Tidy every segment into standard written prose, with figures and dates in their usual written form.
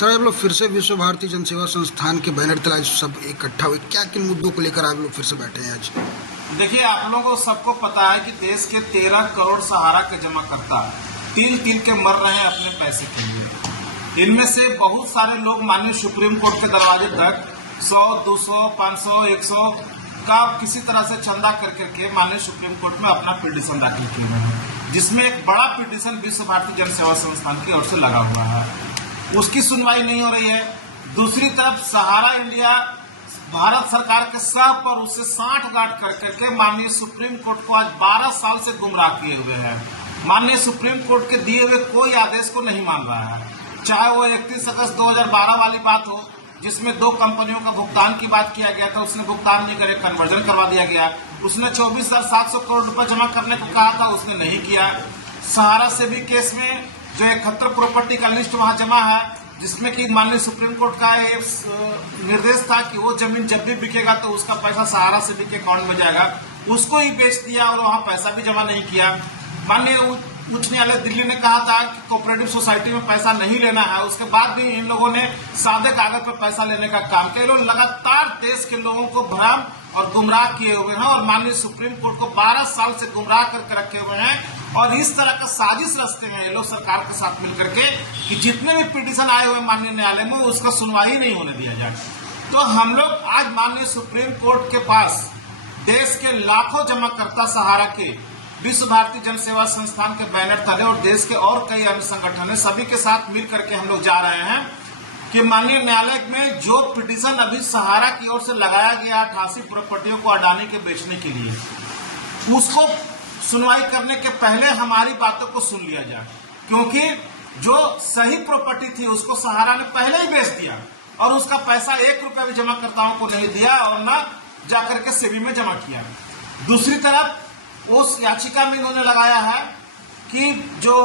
Sir आप लोग फिर से विश्व भारती जन सेवा संस्थान के बैनर तले आज सब इकट्ठा हुए, क्या किन मुद्दों को लेकर आप लोग फिर से बैठे हैं आज? देखिए, आप लोगों को सबको पता है कि देश के 13 करोड़ सहारा के जमाकर्ता तिल तिल के मर रहे हैं अपने पैसे के लिए। इनमें से बहुत सारे लोग माननीय सुप्रीम कोर्ट के दरवाजे तक 100, 200, 500, 100 का किसी तरह से चंदा कर करके माननीय सुप्रीम कोर्ट में अपना पिटीशन दाखिल किए हुए हैं, जिसमें एक बड़ा पिटीशन विश्व भारती जन सेवा संस्थान की ओर से लगा हुआ है। उसकी सुनवाई नहीं हो रही है। दूसरी तरफ सहारा इंडिया भारत सरकार के सह पर उससे 60 गांठ कर करके माननीय सुप्रीम कोर्ट को आज 12 साल से गुमराह किए हुए है। माननीय सुप्रीम कोर्ट के दिए हुए कोई आदेश को नहीं मान रहा है, चाहे वो 31 अगस्त 2012 वाली बात हो जिसमें 2 कंपनियों का भुगतान की बात किया गया था, उसने भुगतान नहीं करे, कन्वर्जन करवा दिया गया। उसने 24,700 करोड़ रुपए जमा करने को कहा था, उसने नहीं किया। सहारा से भी केस में जो 71 प्रॉपर्टी का लिस्ट वहां जमा है, जिसमें कि माननीय सुप्रीम कोर्ट का एक निर्देश था कि वो जमीन जब भी बिकेगा तो उसका पैसा सहारा से के अकाउंट में जाएगा, उसको ही बेच दिया और वहां पैसा भी जमा नहीं किया। माननीय उच्च न्यायालय दिल्ली ने कहा था कि कोऑपरेटिव सोसाइटी में पैसा नहीं लेना है, उसके बाद भी इन लोगों ने सादे कागज पर पैसा लेने का काम किया। लोग लगातार देश के लोगों को भ्रम और गुमराह किए हुए हैं और माननीय सुप्रीम कोर्ट को 12 साल से गुमराह करके रखे हुए हैं। और इस तरह का साजिश रचते हैं ये लोग सरकार के साथ मिलकर के कि जितने भी पिटीशन आए हुए माननीय न्यायालय में उसका सुनवाई नहीं होने दिया जाए। तो हम लोग आज माननीय सुप्रीम कोर्ट के पास देश के लाखों जमाकर्ता सहारा के विश्व भारती जन सेवा संस्थान के बैनर तले और देश के और कई अन्य संगठन है, सभी के साथ मिल करके हम लोग जा रहे हैं कि माननीय न्यायालय में जो पिटीशन अभी सहारा की ओर से लगाया गया 88 प्रॉपर्टियों को अडानी के बेचने के लिए, उसको सुनवाई करने के पहले हमारी बातों को सुन लिया जाए, क्योंकि जो सही प्रॉपर्टी थी उसको सहारा ने पहले ही बेच दिया और उसका पैसा 1 रुपया भी जमाकर्ताओं को नहीं दिया और न जाकर के सेबी में जमा किया। दूसरी तरफ उस याचिका में इन्होंने लगाया है कि जो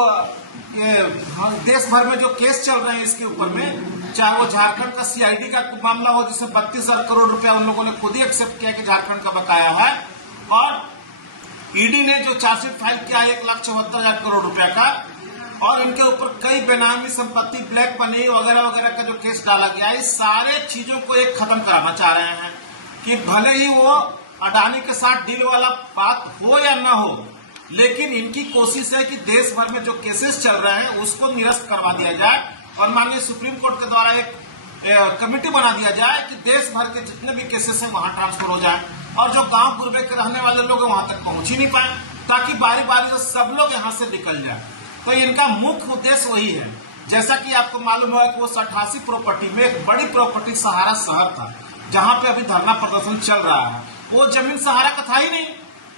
देश भर में जो केस चल रहे हैं इसके ऊपर में, चाहे वो झारखंड का सीआईडी का मामला हो जिससे 32,000 करोड़ रुपया उन लोगों ने खुद ही एक्सेप्ट किया कि झारखंड का बकाया है, और ईडी ने जो चार्जशीट फाइल किया 1,74,000 करोड़ रुपया का, और इनके ऊपर कई बेनामी संपत्ति, ब्लैक मनी वगैरह वगैरह का जो केस डाला गया, इस सारे चीजों को एक खत्म कराना चाह रहे हैं कि भले ही वो अडानी के साथ डील वाला बात हो या ना हो, लेकिन इनकी कोशिश है कि देश भर में जो केसेस चल रहे हैं उसको निरस्त करवा दिया जाए और माननीय सुप्रीम कोर्ट के द्वारा एक कमेटी बना दिया जाए कि देश भर के जितने भी केसेस हैं वहां ट्रांसफर हो जाए और जो गांव पूर्वे के रहने वाले लोग हैं वहां तक पहुंच ही नहीं पाए, ताकि बारी बारी से सब लोग यहां से निकल जाए। तो इनका मुख्य उद्देश्य वही है। जैसा कि आपको मालूम हुआ कि वो 88 प्रॉपर्टी में एक बड़ी प्रॉपर्टी सहारा शहर था, जहां पे अभी धरना प्रदर्शन चल रहा है, वो जमीन सहारा का था ही नहीं।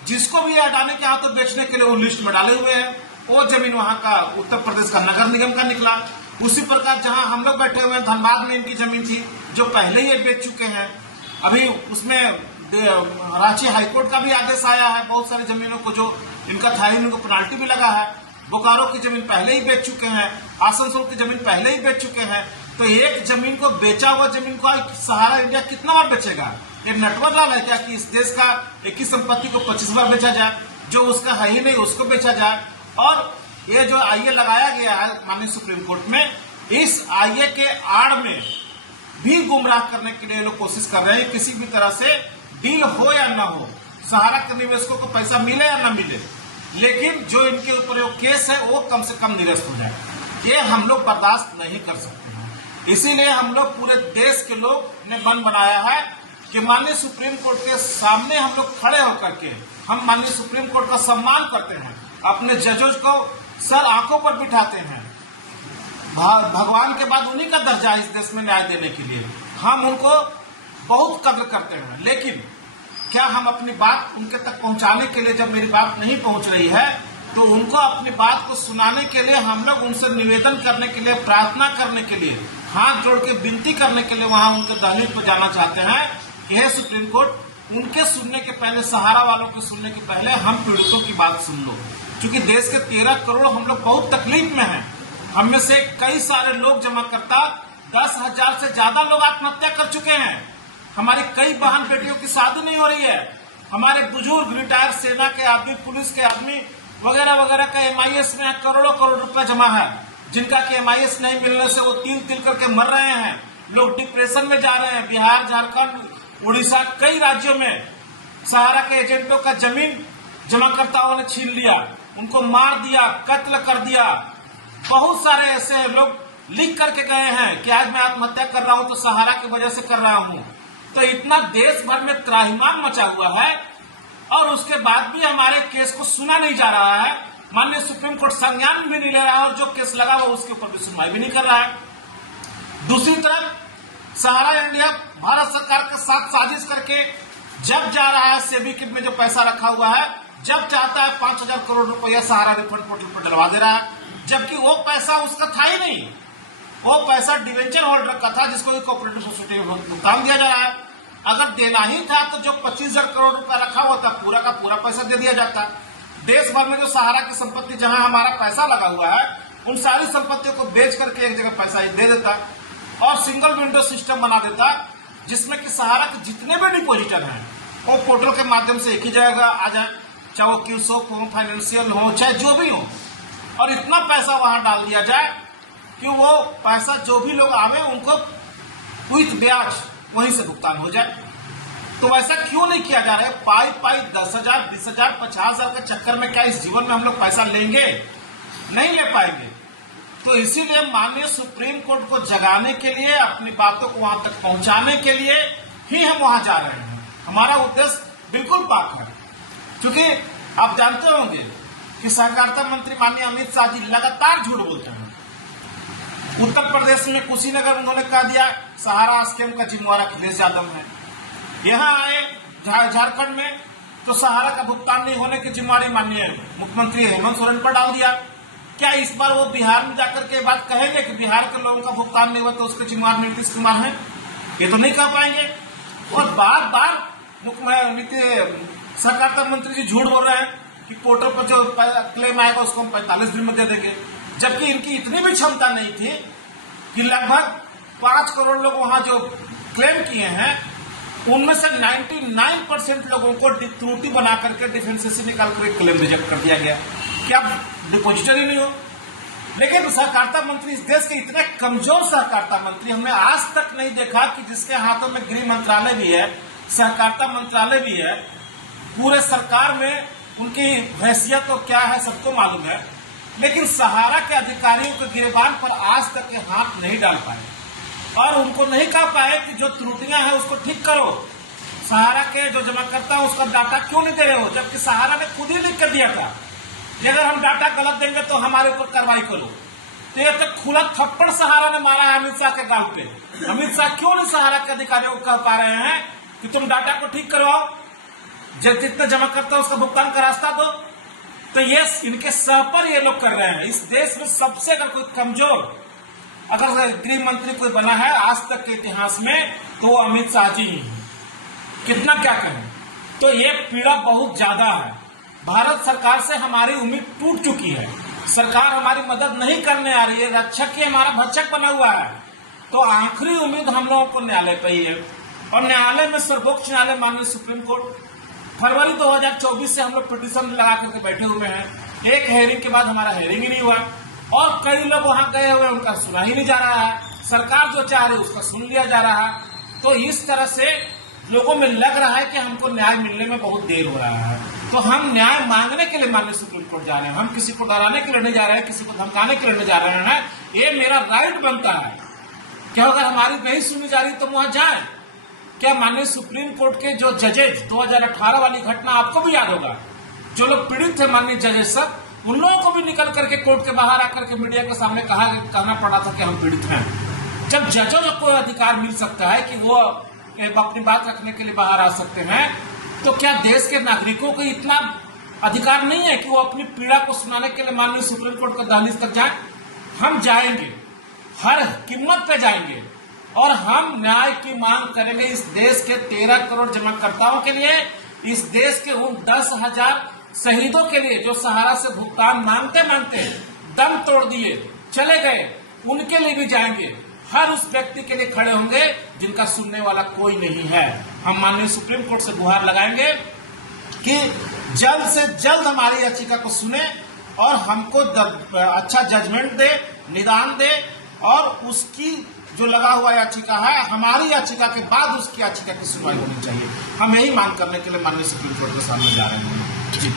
जिसको भी अडानी के हाथों बेचने के लिए वो लिस्ट में डाले हुए हैं, वो जमीन वहां का उत्तर प्रदेश का नगर निगम का निकला। उसी प्रकार जहां हम लोग बैठे हुए हैं धनबाद में इनकी जमीन थी जो पहले ही बेच चुके हैं। अभी उसमें रांची हाईकोर्ट का भी आदेश आया है, बहुत सारी जमीनों को जो इनका था इनको पेनाल्टी भी लगा है। बोकारो की जमीन पहले ही बेच चुके हैं, आसनसोल की जमीन पहले ही बेच चुके हैं। तो एक जमीन को बेचा हुआ जमीन को सहारा इंडिया कितना बार बेचेगा? एक नटवर डाल है क्या कि इस देश का एक ही संपत्ति को 25 बार बेचा जाए, जो उसका है ही नहीं उसको बेचा जाए। और ये जो आईए लगाया गया है माननीय सुप्रीम कोर्ट में, इस आईए के आड़ में भी गुमराह करने के लिए लोग कोशिश कर रहे हैं। किसी भी तरह से डील हो या ना हो, सहारा के निवेशकों को पैसा मिले या ना मिले, लेकिन जो इनके ऊपर केस है वो कम से कम निरस्त हो जाए, ये हम लोग बर्दाश्त नहीं कर सकते हैं। इसीलिए हम लोग पूरे देश के लोग ने मन बनाया है कि माननीय सुप्रीम कोर्ट के सामने हम लोग खड़े होकर के हम माननीय सुप्रीम कोर्ट का सम्मान करते हैं, अपने जजों को सर आंखों पर बिठाते हैं। भगवान के बाद उन्हीं का दर्जा है इस देश में न्याय देने के लिए, हम उनको बहुत कद्र करते हैं। लेकिन क्या हम अपनी बात उनके तक पहुंचाने के लिए, जब मेरी बात नहीं पहुंच रही है तो उनको अपनी बात को सुनाने के लिए हम लोग उनसे निवेदन करने के लिए, प्रार्थना करने के लिए, हाथ जोड़ के विनती करने के लिए वहां उनके दहलीज पर जाना चाहते हैं। यह सुप्रीम कोर्ट उनके सुनने के पहले, सहारा वालों के सुनने के पहले हम पीड़ितों की बात सुन लो, क्योंकि देश के 13 करोड़ हम लोग बहुत तकलीफ में हैं। हम में से कई सारे लोग जमाकर्ता 10,000 से ज्यादा लोग आत्महत्या कर चुके हैं। हमारी कई बहन बेटियों की शादी नहीं हो रही है। हमारे बुजुर्ग, रिटायर्ड सेना के आदमी, पुलिस के आदमी वगैरह वगैरह का MIS में करोड़ों करोड़ रुपया जमा है। जिनका कि MIS नहीं मिलने से वो तिल करके मर रहे हैं, लोग डिप्रेशन में जा रहे हैं। बिहार, झारखंड, उड़ीसा, कई राज्यों में सहारा के एजेंटों का जमीन जमाकर्ताओं ने छीन लिया, उनको मार दिया, कत्ल कर दिया। बहुत सारे ऐसे लोग लिख करके गए हैं कि आज मैं आत्महत्या कर रहा हूं तो सहारा की वजह से कर रहा हूं। तो इतना देश भर में त्राहिमाम मचा हुआ है और उसके बाद भी हमारे केस को सुना नहीं जा रहा है। माननीय सुप्रीम कोर्ट संज्ञान भी नहीं ले रहा है और जो केस लगा वो उसके ऊपर भी सुनवाई भी नहीं कर रहा है। दूसरी तरफ सहारा इंडिया भारत सरकार के साथ साजिश करके जब जा रहा है सेबी किट में जो पैसा रखा हुआ है, जब चाहता है 5,000 करोड़ रुपया सहारा रिफंड पोर्टल पर डलवा दे रहा है, जबकि वो पैसा उसका था ही नहीं। वो पैसा डिवेंचर होल्डर का था जिसको कोऑपरेटिव सोसाइटी में भुगतान दिया जा रहा है। अगर देना ही था तो जो 25,000 करोड़ रुपया रखा हुआ था पूरा का पूरा पैसा दे दिया जाता। देश भर में जो सहारा की संपत्ति जहां हमारा पैसा लगा हुआ है उन सारी संपत्तियों को बेच करके एक जगह पैसा ही दे देता और सिंगल विंडो सिस्टम बना देता जिसमें कि सहारा के जितने भी डिपोजिटर हैं वो पोर्टल के माध्यम से एक ही जगह आ जाए, चाहे वो क्यूसोक हो, फाइनेंशियल हो, चाहे जो भी हो, और इतना पैसा वहां डाल दिया जाए कि वो पैसा जो भी लोग आवे उनको विथ ब्याज वहीं से भुगतान हो जाए। तो वैसा क्यों नहीं किया जा रहा है? पाई 10,000, 20,000, 50,000 के चक्कर में क्या इस जीवन में हम लोग पैसा लेंगे? नहीं ले पाएंगे। तो इसीलिए माननीय सुप्रीम कोर्ट को जगाने के लिए, अपनी बातों को वहां तक पहुंचाने के लिए ही हम वहां जा रहे हैं। हमारा उद्देश्य बिल्कुल पाक है, क्योंकि आप जानते होंगे कि सहकारिता मंत्री माननीय अमित शाह जी लगातार झूठ बोलते हैं। उत्तर प्रदेश में कुशीनगर उन्होंने कह दिया सहारा स्कीम का जिम्मेवार अखिलेश यादव है। यहाँ आए झारखंड में तो सहारा का भुगतान नहीं होने की जिम्मेवारी माननीय मुख्यमंत्री हेमंत सोरेन पर डाल दिया। क्या इस बार वो बिहार में जाकर के बात कहेंगे कि बिहार के लोगों का भुगतान नहीं हुआ तो उसके जिम्मेवार नीतीश कुमार है? ये तो नहीं कह पाएंगे। और बार बार सहकारिता मंत्री जी झूठ बोल रहे हैं कि पोर्टल पर जो क्लेम आएगा उसको हम 45 दिन में दे देंगे, जबकि इनकी इतनी भी क्षमता नहीं थी कि लगभग 5 करोड़ लोग वहां जो क्लेम किए हैं उनमें से 99% लोगों को त्रुटि बना करके डिफेंस से निकाल कर क्लेम रिजेक्ट कर दिया गया। क्या डिपोजिटर ही नहीं हो? लेकिन सहकारिता मंत्री, इस देश के इतने कमजोर सहकारिता मंत्री हमने आज तक नहीं देखा कि जिसके हाथों में गृह मंत्रालय भी है, सहकारिता मंत्रालय भी है, पूरे सरकार में उनकी हैसियत तो क्या है सबको मालूम है, लेकिन सहारा के अधिकारियों के गिरबान पर आज तक के हाथ नहीं डाल पाए और उनको नहीं कह पाए कि जो त्रुटियां हैं उसको ठीक करो। सहारा के जो जमाकर्ता है उसका डाटा क्यों नहीं दे रहे हो, जबकि सहारा ने खुद ही लिख कर दिया था कि अगर हम डाटा गलत देंगे तो हमारे ऊपर कार्रवाई करो। तो ये तक खुला थप्पड़ सहारा ने मारा है अमित शाह के गांव पे। अमित शाह क्यों नहीं सहारा के अधिकारियों को कह पा रहे हैं कि तुम डाटा को ठीक करवाओ, जितने जमाकर्ता उसका भुगतान का रास्ता दो? तो ये इनके सह पर ये लोग कर रहे हैं। इस देश में सबसे अगर कोई कमजोर अगर गृह मंत्री कोई बना है आज तक के इतिहास में तो वो अमित शाह जी ही हैं। कितना क्या कहें, तो ये पीड़ा बहुत ज्यादा है। भारत सरकार से हमारी उम्मीद टूट चुकी है, सरकार हमारी मदद नहीं करने आ रही है, रक्षक ही हमारा भक्षक बना हुआ है। तो आखिरी उम्मीद हम लोगों को न्यायालय पर ही है और न्यायालय में सर्वोच्च न्यायालय माननीय सुप्रीम कोर्ट फरवरी 2024 से हम लोग पिटीशन लगा करके बैठे हुए हैं। एक हेयरिंग के बाद हमारा हेयरिंग ही नहीं हुआ और कई लोग वहां गए हुए उनका सुना ही नहीं जा रहा है। सरकार जो चाह रही है उसका सुन लिया जा रहा है। तो इस तरह से लोगों में लग रहा है कि हमको न्याय मिलने में बहुत देर हो रहा है। तो हम न्याय मांगने के लिए माननीय सुप्रीम कोर्ट जा रहे हैं। हम किसी को डराने के लिए नहीं जा रहे हैं, किसी को धमकाने के लिए नहीं जा रहे हैं। ये मेरा राइट बनता है कि अगर हमारी नहीं सुनी जा रही तो वहां जाए। क्या माननीय सुप्रीम कोर्ट के जो जजेज 2018 वाली घटना आपको भी याद होगा, जो लोग पीड़ित थे माननीय जजेज सब, उन लोगों को भी निकल करके कोर्ट के बाहर आकर के मीडिया के सामने कहना पड़ा था कि हम पीड़ित हैं। जब जजों को अधिकार मिल सकता है कि वो अपनी बात रखने के लिए बाहर आ सकते हैं, तो क्या देश के नागरिकों को इतना अधिकार नहीं है कि वो अपनी पीड़ा को सुनाने के लिए माननीय सुप्रीम कोर्ट का दहलीज तक जाए? हम जाएंगे, हर कीमत पे जाएंगे और हम न्याय की मांग करेंगे इस देश के 13 करोड़ जमाकर्ताओं के लिए, इस देश के उन 10,000 शहीदों के लिए जो सहारा से भुगतान मांगते मांगते दम तोड़ दिए चले गए, उनके लिए भी जाएंगे। हर उस व्यक्ति के लिए खड़े होंगे जिनका सुनने वाला कोई नहीं है। हम माननीय सुप्रीम कोर्ट से गुहार लगाएंगे कि जल्द से जल्द हमारी याचिका को सुने और हमको अच्छा जजमेंट दे निदान दे और उसकी जो लगा हुआ याचिका है, हमारी याचिका के बाद उसकी याचिका की सुनवाई होनी चाहिए। हम यही मांग करने के लिए माननीय सुप्रीम कोर्ट के सामने जा रहे हैं। जी।